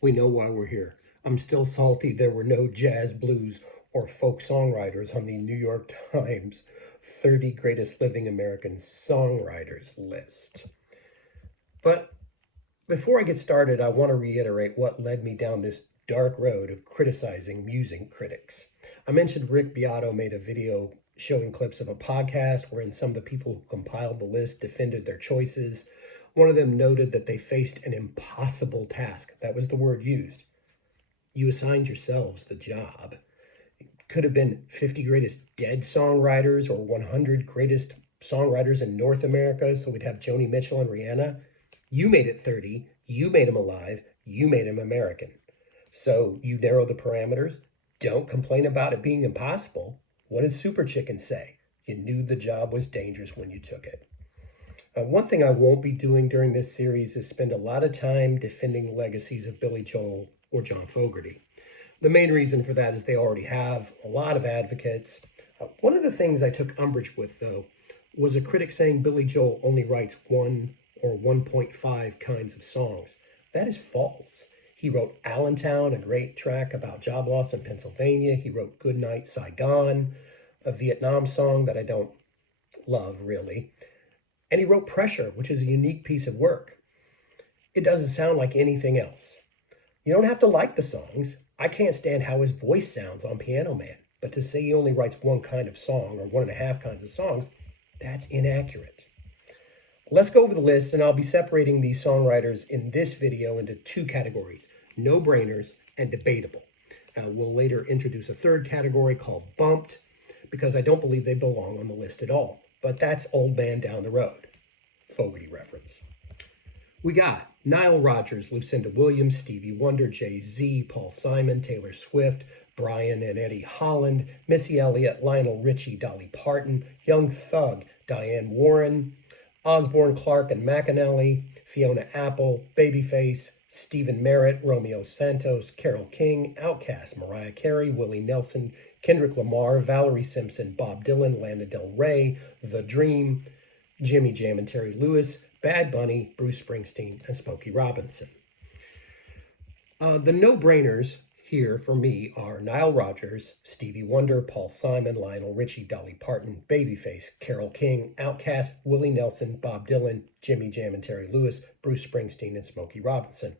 We know why we're here. I'm still salty there were no jazz, blues, or folk songwriters on the New York Times 30 Greatest Living American Songwriters list. But before I get started, I want to reiterate what led me down this dark road of criticizing music critics. I mentioned Rick Beato made a video showing clips of a podcast wherein some of the people who compiled the list defended their choices. One of them noted that they faced an impossible task. That was the word used. You assigned yourselves the job. It could have been 50 greatest dead songwriters or 100 greatest songwriters in North America, so we'd have Joni Mitchell and Rihanna. You made it 30. You made them alive. You made them American. So you narrow the parameters. Don't complain about it being impossible. What did Super Chicken say? You knew the job was dangerous when you took it. One thing I won't be doing during this series is spend a lot of time defending the legacies of Billy Joel or John Fogerty. The main reason for that is they already have a lot of advocates. One of the things I took umbrage with, though, was a critic saying Billy Joel only writes 1 or 1.5 kinds of songs. That is false. He wrote Allentown, a great track about job loss in Pennsylvania. He wrote Goodnight Saigon, a Vietnam song that I don't love, really. And he wrote Pressure, which is a unique piece of work. It doesn't sound like anything else. You don't have to like the songs. I can't stand how his voice sounds on Piano Man. But to say he only writes one kind of song or 1.5 kinds of songs, that's inaccurate. Let's go over the list, and I'll be separating these songwriters in this video into two categories, no-brainers and debatable. We'll later introduce a third category called bumped, because I don't believe they belong on the list at all. But that's old man down the road. Fogerty reference. We got Nile Rodgers, Lucinda Williams, Stevie Wonder, Jay-Z, Paul Simon, Taylor Swift, Brian and Eddie Holland, Missy Elliott, Lionel Richie, Dolly Parton, Young Thug, Diane Warren, Osbourne, Clark and McAnally, Fiona Apple, Babyface, Stephen Merritt, Romeo Santos, Carole King, Outkast, Mariah Carey, Willie Nelson, Kendrick Lamar, Valerie Simpson, Bob Dylan, Lana Del Rey, The Dream, Jimmy Jam and Terry Lewis, Bad Bunny, Bruce Springsteen, and Smokey Robinson. The no-brainers here for me are Nile Rodgers, Stevie Wonder, Paul Simon, Lionel Richie, Dolly Parton, Babyface, Carole King, Outkast, Willie Nelson, Bob Dylan, Jimmy Jam and Terry Lewis, Bruce Springsteen, and Smokey Robinson.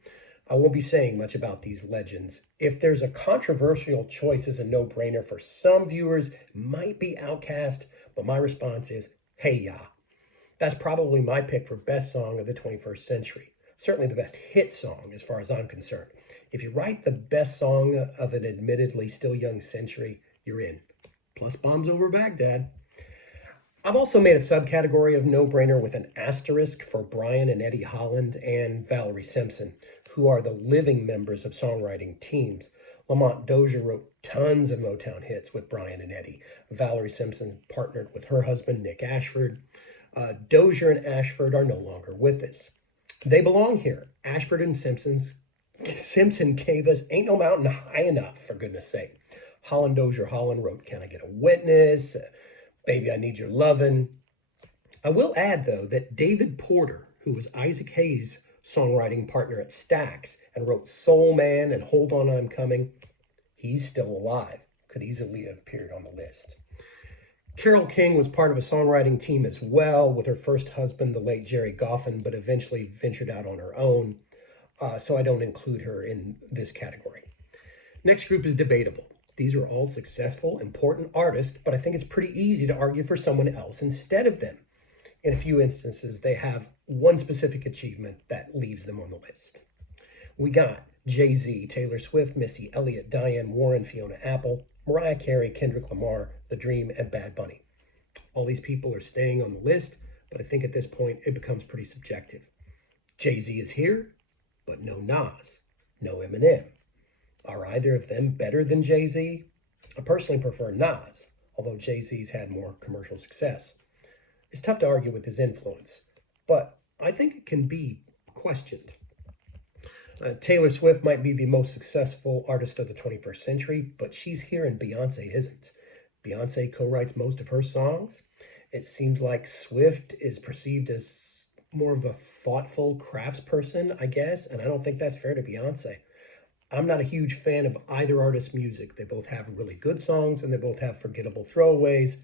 I won't be saying much about these legends. If there's a controversial choice as a no-brainer for some viewers, it might be Outkast, but my response is, hey ya. That's probably my pick for best song of the 21st century. Certainly the best hit song as far as I'm concerned. If you write the best song of an admittedly still young century, you're in. Plus Bombs Over Baghdad. I've also made a subcategory of no-brainer with an asterisk for Brian and Eddie Holland and Valerie Simpson, who are the living members of songwriting teams. Lamont Dozier wrote tons of Motown hits with Brian and Eddie. Valerie Simpson partnered with her husband, Nick Ashford. Dozier and Ashford are no longer with us. They belong here. Ashford and Simpson gave us Ain't No Mountain High Enough, for goodness sake. Holland Dozier Holland wrote Can I Get a Witness? Baby, I Need Your Lovin'. I will add, though, that David Porter, who was Isaac Hayes' songwriting partner at Stax and wrote Soul Man and Hold On I'm Coming, he's still alive. Could easily have appeared on the list. Carole King was part of a songwriting team as well with her first husband, the late Jerry Goffin, but eventually ventured out on her own, so I don't include her in this category. Next group is debatable. These are all successful, important artists, but I think it's pretty easy to argue for someone else instead of them. In a few instances, they have one specific achievement that leaves them on the list. We got Jay-Z, Taylor Swift, Missy Elliott, Diane Warren, Fiona Apple, Mariah Carey, Kendrick Lamar, The Dream, and Bad Bunny. All these people are staying on the list, but I think at this point it becomes pretty subjective. Jay-Z is here, but no Nas, no Eminem. Are either of them better than Jay-Z? I personally prefer Nas, although Jay-Z's had more commercial success. It's tough to argue with his influence, but I think it can be questioned. Taylor Swift might be the most successful artist of the 21st century, but she's here and Beyonce isn't. Beyonce co-writes most of her songs. It seems like Swift is perceived as more of a thoughtful craftsperson, I guess, and I don't think that's fair to Beyonce. I'm not a huge fan of either artist's music. They both have really good songs and they both have forgettable throwaways.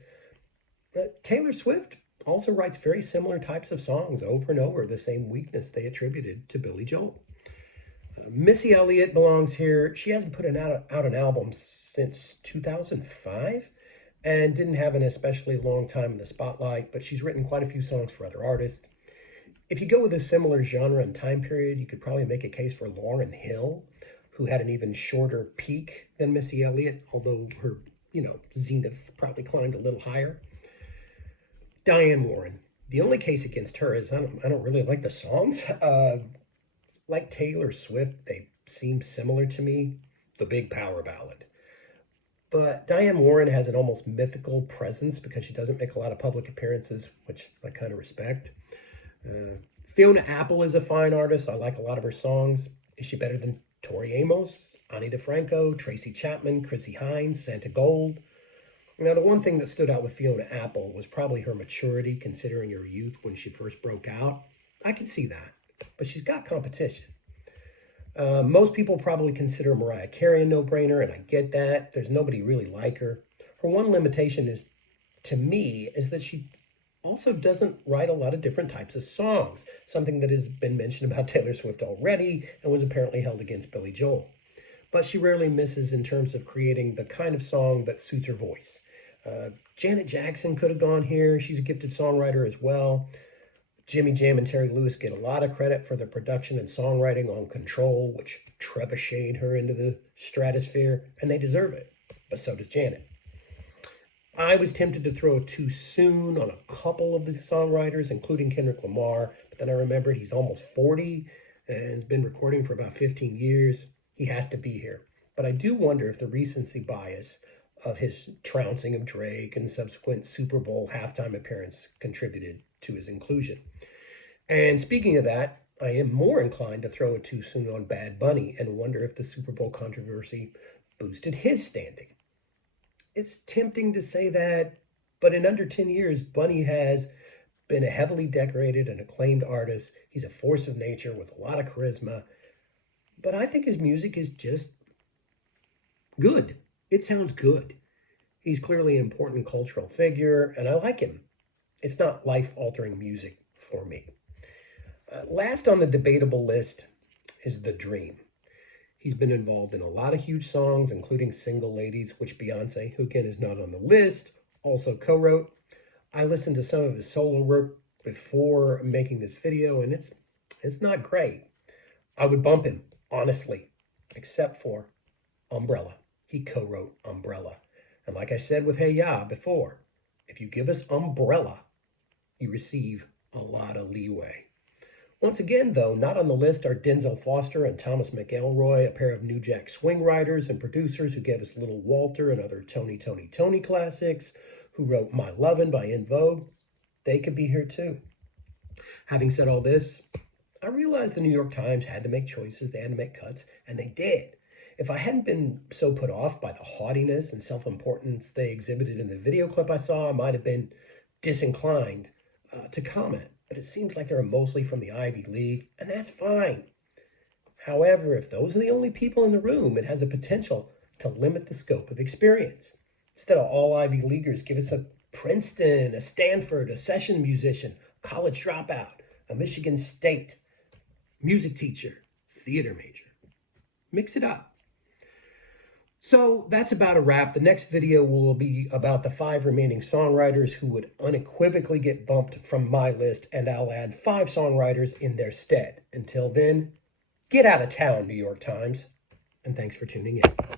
Taylor Swift also writes very similar types of songs over and over, the same weakness they attributed to Billy Joel. Missy Elliott belongs here. She hasn't put out an album since 2005 and didn't have an especially long time in the spotlight, but she's written quite a few songs for other artists. If you go with a similar genre and time period, you could probably make a case for Lauryn Hill, who had an even shorter peak than Missy Elliott, although her, zenith probably climbed a little higher. Diane Warren. The only case against her is I don't really like the songs. Like Taylor Swift, they seem similar to me, the big power ballad. But Diane Warren has an almost mythical presence because she doesn't make a lot of public appearances, which I kind of respect. Fiona Apple is a fine artist. I like a lot of her songs. Is she better than Tori Amos, Ani DeFranco, Tracy Chapman, Chrissy Hines, Santa Gold? Now, the one thing that stood out with Fiona Apple was probably her maturity, considering her youth when she first broke out. I can see that, but she's got competition. Most people probably consider Mariah Carey a no-brainer, and I get that. There's nobody really like her. Her one limitation is, to me, is that she also doesn't write a lot of different types of songs, something that has been mentioned about Taylor Swift already and was apparently held against Billy Joel. But she rarely misses in terms of creating the kind of song that suits her voice. Janet Jackson could have gone here. She's a gifted songwriter as well. Jimmy Jam and Terry Lewis get a lot of credit for their production and songwriting on Control, which trebucheted her into the stratosphere, and they deserve it. But so does Janet. I was tempted to throw too soon on a couple of the songwriters, including Kendrick Lamar, but then I remembered he's almost 40 and has been recording for about 15 years. He has to be here. But I do wonder if the recency bias of his trouncing of Drake and subsequent Super Bowl halftime appearance contributed to his inclusion. And speaking of that, I am more inclined to throw it too soon on Bad Bunny and wonder if the Super Bowl controversy boosted his standing. It's tempting to say that, but in under 10 years, Bunny has been a heavily decorated and acclaimed artist. He's a force of nature with a lot of charisma, but I think his music is just good. It sounds good. He's clearly an important cultural figure, and I like him. It's not life-altering music for me. Last on the debatable list is The Dream. He's been involved in a lot of huge songs, including Single Ladies, which Beyonce, who again is not on the list, also co-wrote. I listened to some of his solo work before making this video, and it's not great. I would bump him, honestly, except for Umbrella. He co-wrote Umbrella. And like I said with Hey Ya before, if you give us Umbrella, you receive a lot of leeway. Once again, though, not on the list are Denzel Foster and Thomas McElroy, a pair of New Jack Swing writers and producers who gave us Little Walter and other Tony classics, who wrote My Lovin' by En Vogue. They could be here too. Having said all this, I realized the New York Times had to make choices, they had to make cuts, and they did. If I hadn't been so put off by the haughtiness and self-importance they exhibited in the video clip I saw, I might have been disinclined to comment. But it seems like they're mostly from the Ivy League, and that's fine. However, if those are the only people in the room, it has a potential to limit the scope of experience. Instead of all Ivy Leaguers, give us a Princeton, a Stanford, a session musician, college dropout, a Michigan State, music teacher, theater major. Mix it up. So that's about a wrap. The next video will be about the 5 remaining songwriters who would unequivocally get bumped from my list, and I'll add 5 songwriters in their stead. Until then, get out of town, New York Times, and thanks for tuning in.